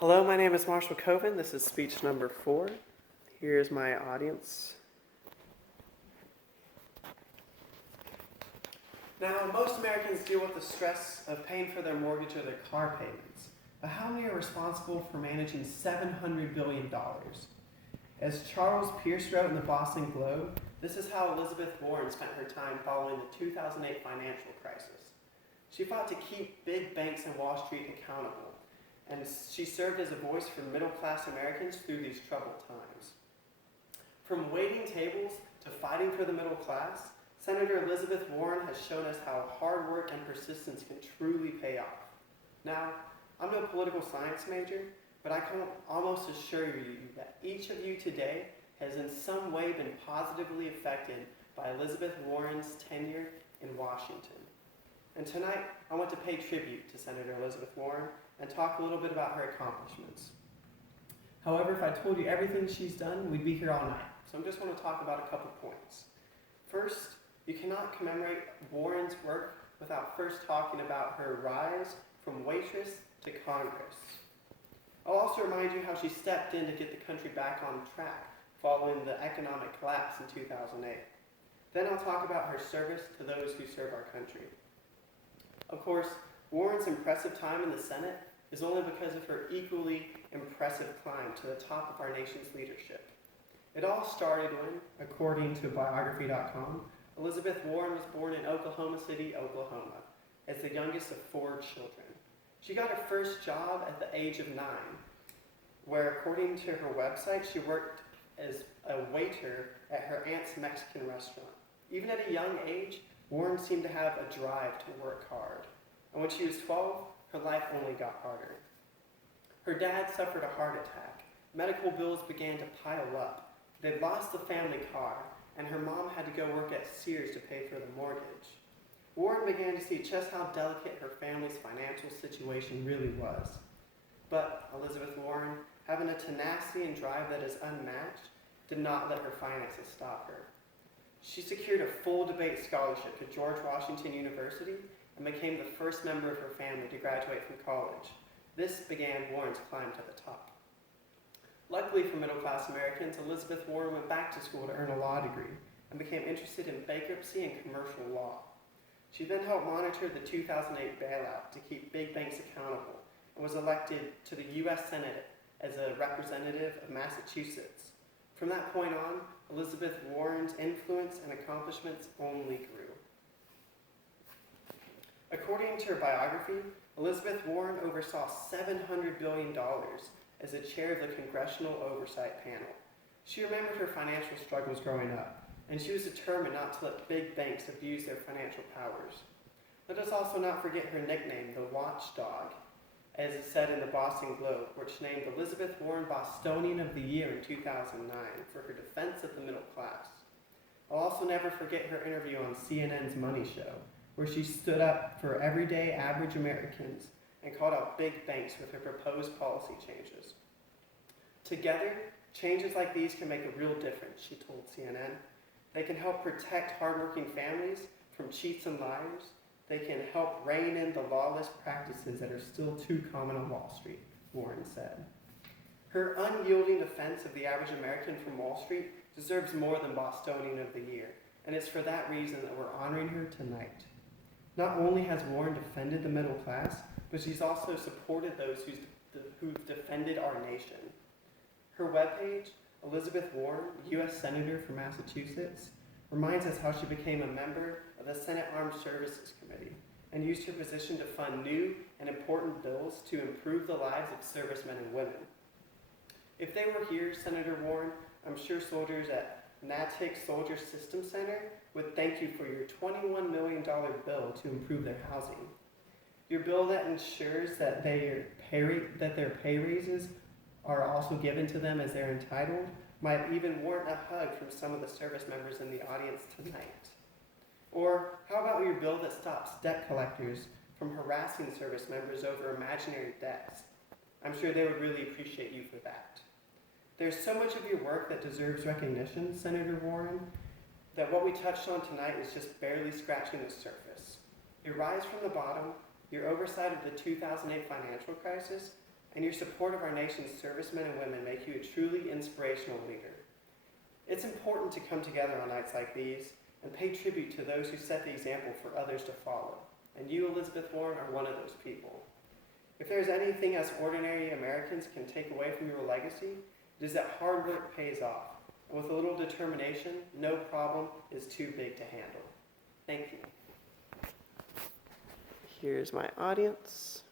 Hello, my name is Marshal Coven. This is speech number 4. Here's my audience. Now, most Americans deal with the stress of paying for their mortgage or their car payments. But how many are responsible for managing $700 billion? As Charles Pierce wrote in the Boston Globe, this is how Elizabeth Warren spent her time following the 2008 financial crisis. She fought to keep big banks and Wall Street accountable, and she served as a voice for middle-class Americans through these troubled times. From waiting tables to fighting for the middle class, Senator Elizabeth Warren has shown us how hard work and persistence can truly pay off. Now, I'm no political science major, but I can almost assure you that each of you today has in some way been positively affected by Elizabeth Warren's tenure in Washington. And tonight, I want to pay tribute to Senator Elizabeth Warren and talk a little bit about her accomplishments. However, if I told you everything she's done, we'd be here all night. So I just want to talk about a couple points. First, you cannot commemorate Warren's work without first talking about her rise from waitress to Congress. I'll also remind you how she stepped in to get the country back on track following the economic collapse in 2008. Then I'll talk about her service to those who serve our country. Of course, Warren's impressive time in the Senate is only because of her equally impressive climb to the top of our nation's leadership. It all started when, according to biography.com, Elizabeth Warren was born in Oklahoma City, Oklahoma, as the youngest of 4 children. She got her first job at the age of 9, where, according to her website, she worked as a waiter at her aunt's Mexican restaurant. Even at a young age, Warren seemed to have a drive to work hard. And when she was 12, her life only got harder. Her dad suffered a heart attack. Medical bills began to pile up. They'd lost the family car, and her mom had to go work at Sears to pay for the mortgage. Warren began to see just how delicate her family's financial situation really was. But Elizabeth Warren, having a tenacity and drive that is unmatched, did not let her finances stop her. She secured a full debate scholarship to George Washington University and became the first member of her family to graduate from college. This began Warren's climb to the top. Luckily for middle-class Americans, Elizabeth Warren went back to school to earn a law degree and became interested in bankruptcy and commercial law. She then helped monitor the 2008 bailout to keep big banks accountable and was elected to the U.S. Senate as a representative of Massachusetts. From that point on, Elizabeth Warren's influence and accomplishments only grew. According to her biography, Elizabeth Warren oversaw $700 billion as the chair of the Congressional Oversight Panel. She remembered her financial struggles growing up, and she was determined not to let big banks abuse their financial powers. Let us also not forget her nickname, the Watchdog, as it said in the Boston Globe, which named Elizabeth Warren Bostonian of the Year in 2009 for her defense of the middle class. I'll also never forget her interview on CNN's Money Show, where she stood up for everyday average Americans and called out big banks with her proposed policy changes. Together, changes like these can make a real difference, she told CNN. They can help protect hardworking families from cheats and liars. They can help rein in the lawless practices that are still too common on Wall Street, Warren said. Her unyielding defense of the average American from Wall Street deserves more than Bostonian of the Year, and it's for that reason that we're honoring her tonight. Not only has Warren defended the middle class, but she's also supported those who've defended our nation. Her webpage, Elizabeth Warren, U.S. Senator for Massachusetts, reminds us how she became a member of the Senate Armed Services Committee and used her position to fund new and important bills to improve the lives of servicemen and women. If they were here, Senator Warren, I'm sure soldiers at Natick Soldier System Center would thank you for your $21 million bill to improve their housing. Your bill that ensures that their pay raises are also given to them as they're entitled might even warrant a hug from some of the service members in the audience tonight. Or how about your bill that stops debt collectors from harassing service members over imaginary debts? I'm sure they would really appreciate you for that. There's so much of your work that deserves recognition, Senator Warren, that what we touched on tonight is just barely scratching the surface. Your rise from the bottom, your oversight of the 2008 financial crisis, and your support of our nation's servicemen and women make you a truly inspirational leader. It's important to come together on nights like these and pay tribute to those who set the example for others to follow. And you, Elizabeth Warren, are one of those people. If there's anything us ordinary Americans can take away from your legacy, it is that hard work pays off. And with a little determination, no problem is too big to handle. Thank you. Here's my audience.